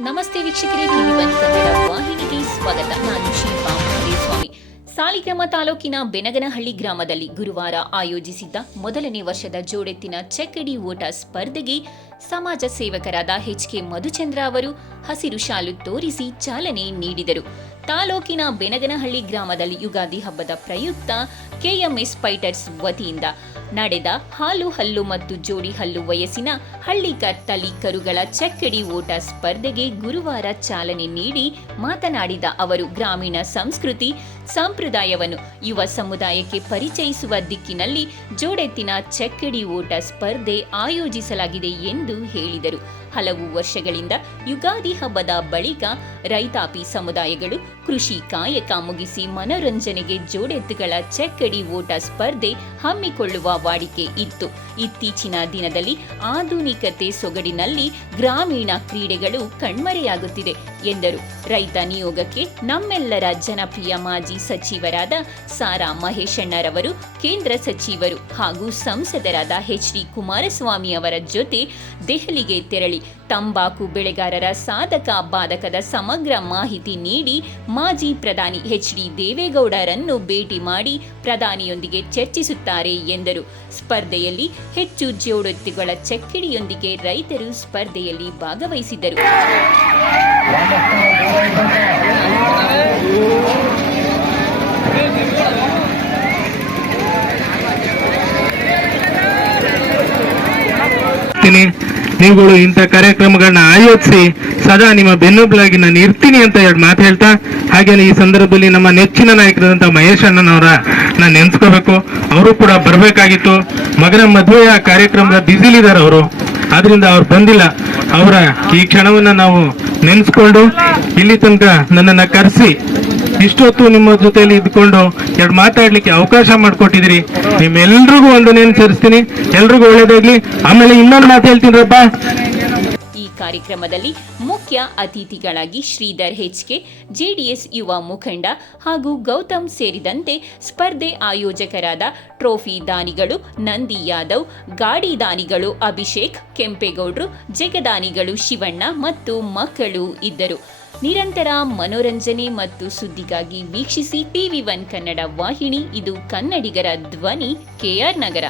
ನಮಸ್ತೆ ವೀಕ್ಷಕರೇ TV one Kannada ವಾಹಿನಿಗೆ ಸ್ವಾಗತ. ನಾನು ಶಿಲ್ಪಾ ಸ್ವಾಮಿ. ಸಾಲಿಗ್ರಾಮ ತಾಲೂಕಿನ ಬೆನಗನಹಳ್ಳಿ ಗ್ರಾಮದಲ್ಲಿ ಗುರುವಾರ ಆಯೋಜಿಸಿದ್ದ ಮೊದಲನೇ ವರ್ಷದ ಜೋಡೆತ್ತಿನ ಚೆಕ್ಕಡಿ ಓಟ ಸ್ಪರ್ಧೆಗೆ ಸಮಾಜ ಸೇವಕರಾದ ಎಚ್ ಕೆ ಮಧುಚಂದ್ರ ಅವರು ಹಸಿರು ಶಾಲು ತೋರಿಸಿ ಚಾಲನೆ ನೀಡಿದರು. ತಾಲೂಕಿನ ಬೆನಗನಹಳ್ಳಿ ಗ್ರಾಮದಲ್ಲಿ ಯುಗಾದಿ ಹಬ್ಬದ ಪ್ರಯುಕ್ತ ಕೆಎಂಎಸ್ ಫೈಟರ್ಸ್ ವತಿಯಿಂದ ನಡೆದ ಹಾಲು ಹಲ್ಲು ಮತ್ತು ಜೋಡಿ ಹಲ್ಲು ವಯಸ್ಸಿನ ಹಳ್ಳಿಕರ್ ತಲಿ ಕರುಗಳ ಚಕ್ಕಡಿ ಓಟ ಸ್ಪರ್ಧೆಗೆ ಗುರುವಾರ ಚಾಲನೆ ನೀಡಿ ಮಾತನಾಡಿದ ಅವರು, ಗ್ರಾಮೀಣ ಸಂಸ್ಕೃತಿ, ಸಂಪ್ರದಾಯವನ್ನು ಯುವ ಸಮುದಾಯಕ್ಕೆ ಪರಿಚಯಿಸುವ ದಿಕ್ಕಿನಲ್ಲಿ ಜೋಡೆತ್ತಿನ ಚಕ್ಕಡಿ ಓಟ ಸ್ಪರ್ಧೆ ಆಯೋಜಿಸಲಾಗಿದೆ ಎಂದು ಹೇಳಿದರು. ಹಲವು ವರ್ಷಗಳಿಂದ ಯುಗಾದಿ ಹಬ್ಬದ ಬಳಿಕ ರೈತಾಪಿ ಸಮುದಾಯಗಳು ಕೃಷಿ ಕಾಯಕ ಮುಗಿಸಿ ಮನೋರಂಜನೆಗೆ ಜೋಡೆತ್ತುಗಳ ಚೆಕ್ಕಡಿ ಓಟ ಸ್ಪರ್ಧೆ ಹಮ್ಮಿಕೊಳ್ಳುವ ವಾಡಿಕೆ ಇತ್ತು. ಇತ್ತೀಚಿನ ದಿನದಲ್ಲಿ ಆಧುನಿಕತೆ ಸೊಗಡಿನಲ್ಲಿ ಗ್ರಾಮೀಣ ಕ್ರೀಡೆಗಳು ಕಣ್ಮರೆಯಾಗುತ್ತಿದೆ ಎಂದರು. ರೈತ ನಿಯೋಗಕ್ಕೆ ನಮ್ಮೆಲ್ಲರ ಜನಪ್ರಿಯ ಮಾಜಿ ಸಚಿವರಾದ ಸಾರಾ ಮಹೇಶಣ್ಣರವರು, ಕೇಂದ್ರ ಸಚಿವರು ಹಾಗೂ ಸಂಸದರಾದ ಎಚ್ ಡಿ ಕುಮಾರಸ್ವಾಮಿ ಅವರ ಜೊತೆ ದೆಹಲಿಗೆ ತೆರಳಿ. ತಂಬಾಕು ಬೆಳೆಗಾರರ ಸಾಧಕ ಬಾಧಕದ ಸಮಗ್ರ ಮಾಹಿತಿ ನೀಡಿ ಮಾಜಿ ಪ್ರಧಾನಿ ಎಚ್ ಡಿ ದೇವೇಗೌಡರನ್ನು ಭೇಟಿ ಮಾಡಿ ಪ್ರಧಾನಿಯೊಂದಿಗೆ ಚರ್ಚಿಸುತ್ತಾರೆ ಎಂದರು. ಸ್ಪರ್ಧೆಯಲ್ಲಿ ಹೆಚ್ಚು ಜೋಡತ್ತುಗಳ ಚಕ್ಕಿಡಿಯೊಂದಿಗೆ ರೈತರು ಸ್ಪರ್ಧೆಯಲ್ಲಿ ಭಾಗವಹಿಸಿದ್ದರು. ಇರ್ತೀನಿ ನೀವುಗಳು ಇಂಥ ಕಾರ್ಯಕ್ರಮಗಳನ್ನ ಆಯೋಜಿಸಿ, ಸದಾ ನಿಮ್ಮ ಬೆನ್ನುಬಲಾಗಿ ನಾನು ಇರ್ತೀನಿ ಅಂತ ಎರಡು ಮಾತು ಹೇಳ್ತಾ, ಹಾಗೇನೆ ಈ ಸಂದರ್ಭದಲ್ಲಿ ನಮ್ಮ ನೆಚ್ಚಿನ ನಾಯಕರಾದಂಥ ಮಹೇಶ್ ಅಣ್ಣನವರ ನಾನು ನೆನ್ಸ್ಕೋಬೇಕು. ಅವರು ಕೂಡ ಬರಬೇಕಾಗಿತ್ತು. ಮಗನ ಮದುವೆಯ ಕಾರ್ಯಕ್ರಮದ ಬಿಸಿಲಿದ್ದಾರೆ ಅವರು. ಆದ್ರಿಂದ ಅವ್ರು ಬಂದಿಲ್ಲ. ಅವರ ಈ ಕ್ಷಣವನ್ನ ನಾವು ನೆನೆಸ್ಕೊಂಡು, ಇಲ್ಲಿ ತನಕ ನನ್ನನ್ನ ಕರೆಸಿ ಇಷ್ಟೊತ್ತು ನಿಮ್ಮ ಜೊತೆಯಲ್ಲಿ ಇದ್ಕೊಂಡು ಎರಡು ಮಾತಾಡ್ಲಿಕ್ಕೆ ಅವಕಾಶ ಮಾಡಿಕೊಟ್ಟಿದ್ದೀರಿ. ನಿಮ್ಮೆಲ್ರಿಗೂ ಒಂದು ನೆನ್ಸರಿಸ್ತೀನಿ. ಎಲ್ರಿಗೂ ಒಳ್ಳೇದಾಗ್ಲಿ ಆಮೇಲೆ ಇನ್ನೊಂದು ಮಾತು ಹೇಳ್ತೀನಿರಪ್ಪ ಈ ಕಾರ್ಯಕ್ರಮದಲ್ಲಿ ಮುಖ್ಯ ಅತಿಥಿಗಳಾಗಿ ಶ್ರೀಧರ್ ಹೆಚ್ಕೆ, ಜೆಡಿಎಸ್ ಯುವ ಮುಖಂಡ ಹಾಗೂ ಗೌತಮ್ ಸೇರಿದಂತೆ ಸ್ಪರ್ಧೆ ಆಯೋಜಕರಾದ ಟ್ರೋಫಿ ದಾನಿಗಳು ನಂದಿ ಯಾದವ್, ಗಾಡಿ ದಾನಿಗಳು ಅಭಿಷೇಕ್ ಕೆಂಪೇಗೌಡರು, ಜಗದಾನಿಗಳು ಶಿವಣ್ಣ ಮತ್ತು ಮಕ್ಕಳು ಇದ್ದರು. ನಿರಂತರ ಮನೋರಂಜನೆ ಮತ್ತು ಸುದ್ದಿಗಾಗಿ ವೀಕ್ಷಿಸಿ ಟಿವಿ ಒನ್ ಕನ್ನಡ ವಾಹಿನಿ ಇದು ಕನ್ನಡಿಗರ ಧ್ವನಿ ಕೆಆರ್ ನಗರ.